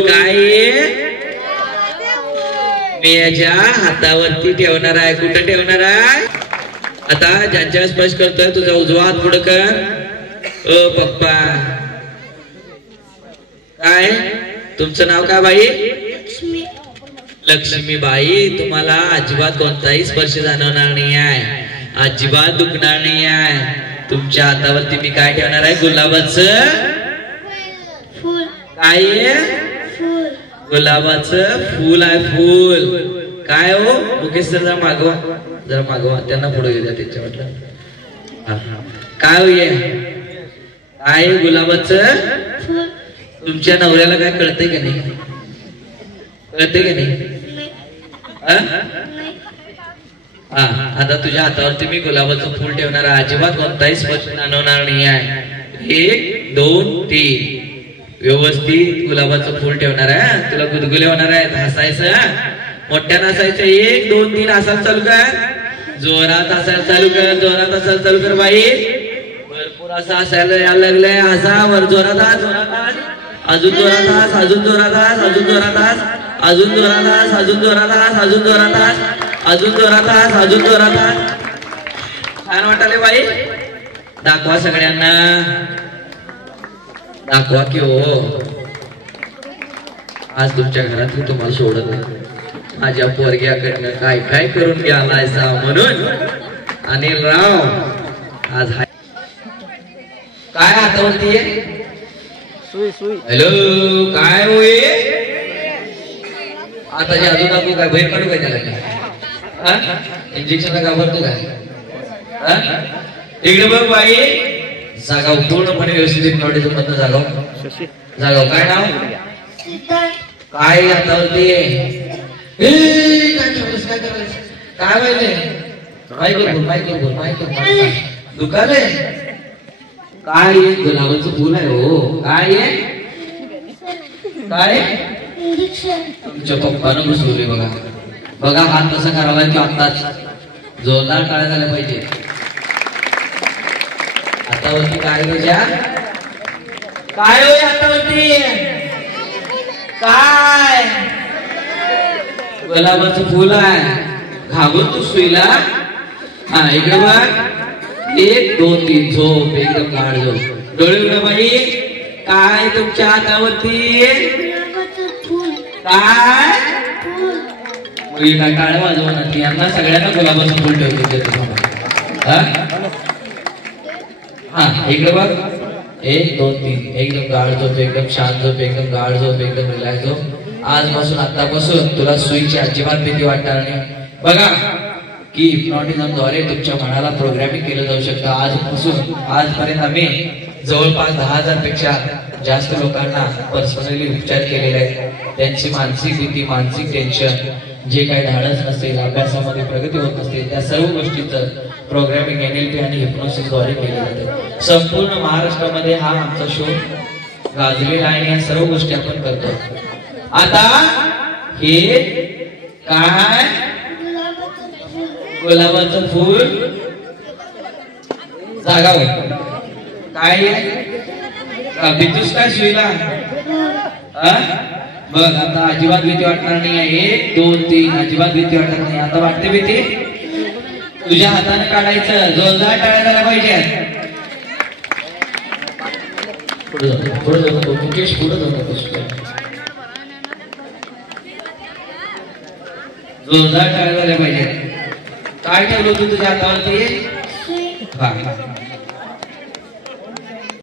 काय मी याच्या हातावरती ठेवणार आहे. कुठं ठेवणार आहे? आता ज्यांच्या स्पर्श करतोय तुझा उजवा हात पुढे कर. ओ पप्पा काय तुमचं नाव काय बाई? लक्ष्मीबाई. तुम्हाला अजिबात कोणताही स्पर्श जाणवणार नाही आहे, अजिबात दुखणार नाही आहे. तुमच्या हातावरती मी काय ठेवणार आहे? गुलाबाचं फूल. काय गुलाबाचं फूल आहे. फूल काय हो मुकेश सर? जरा मागवा त्यांना पुढे घेऊ द्या. त्याच्या म्हटलं काय होय? काय गुलाबाचं फूल? तुमच्या नवऱ्याला काय कळतंय का नाही? कळते का नाही? आता तुझ्या हातावरती मी गुलाबाचं फूल ठेवणार आहे. अजिबात कोणताही स्पर्श जाणवणार नाही आहे. 1 2 3 व्यवस्थित गुलाबाचं फूल ठेवणार आहे. तुला गुदगुले होणार आहेत. हसायचं मोठ्यानं हसायचं. 1 2 3 हसायला चालू कर. जोरात हसायला चालू कर. जोरात हसायला चालू कर बाई. भरपूर असं हसायला यायला लागलंय. हसा वर जोरात हस. जोरात हस. अजून जोरात हस. अजून जोरात हस. अजून जोरात हस. अजून जोरात हस. अजून जोरात हस. अजून जोरात हस. अजून जोरात हस. अजून जोरात हस. छान वाटाले बाई. दाखवा सगळ्यांना. दाखवा की हो. आज तुमच्या घरात तुम्हाला सोडत नाही. माझ्या पोरग्याकडनं काय काय करून घ्यायचा म्हणून अनिल राव आज काय हातावरती आहे? हॅलो काय होय? आता अजून आपण काय बाहेर काढू काय त्याला? इंजेक्शनला घाबरतो काय? इकडे बघ बाई. जागाव पूर्णपणे व्यवस्थित मधनं जागाव. काय नाव? काय हातावरती आहे? काय पाहिजे? दुकान आहे. काय गुलाबाचं फुल आहे हो. काय काय तुमच्या पप्पानं घुसवले बघा. बघा हात कसा करावा की आत्ताच जोरदार टाळ्या झाल्या पाहिजे. हातावरती काय तुझ्या? काय होय हातावरती? काय गुलाबाचं फुल आहे. घाबरतो सुईला? हा इकडे बघ. 1 2 3 झोप. एकदम गाढ झोप. डोळे उघड बाई. काय तुमच्या हातावरती? काय मुलीला टाळ वाजवणार. यांना सगळ्यांना गुलाबाचं फुल ठेवतो. हा इकडे बघ. 1 2 3 एकदम गाढ झोप. एकदम शांत झोप. एकदम गाढ झोप. एकदम रिलॅक्स झोप. आजपासून आतापासून तुला सुईची अजिबात भीती वाटणार नाही. बघा की हिप्नॉटिझमद्वारे तुमच्या मनाला प्रोग्रामिंग केलं जाऊ शकतं. आजपासून आजपर्यंत आम्ही जवळपास 10,000 पेक्षा जास्त लोकांना पर्सनली उपचार केलेले आहेत. त्यांची मानसिक भीती, मानसिक टेन्शन, जे काही धाडस नसेल, अभ्यासामध्ये प्रगती होत नसते, त्या सर्व गोष्टींचं प्रोग्रामिंग NLP आणि हिप्नोसिसद्वारे केलं जातं. संपूर्ण महाराष्ट्रामध्ये हा आमचा शो गाजलेला आहे. या सर्व गोष्टी आपण करतो. आता हे काय? गुलाबाचं फूल. जागाव. काय भीतीस काय सुईला? बघ आता अजिबात भीती वाटणार नाही आहे. 1 2 3 अजिबात भीती वाटणार नाही. आता वाटते भीती? तुझ्या हाताने काढायचं. जोरदार टाळ्या झाल्या पाहिजे. पुढे जाऊ मुकेश. पुढे जाऊ नकोस. जोरदार टाळ्या झाल्या पाहिजे. काय ठेवलं होतं तुझ्या हातावरती?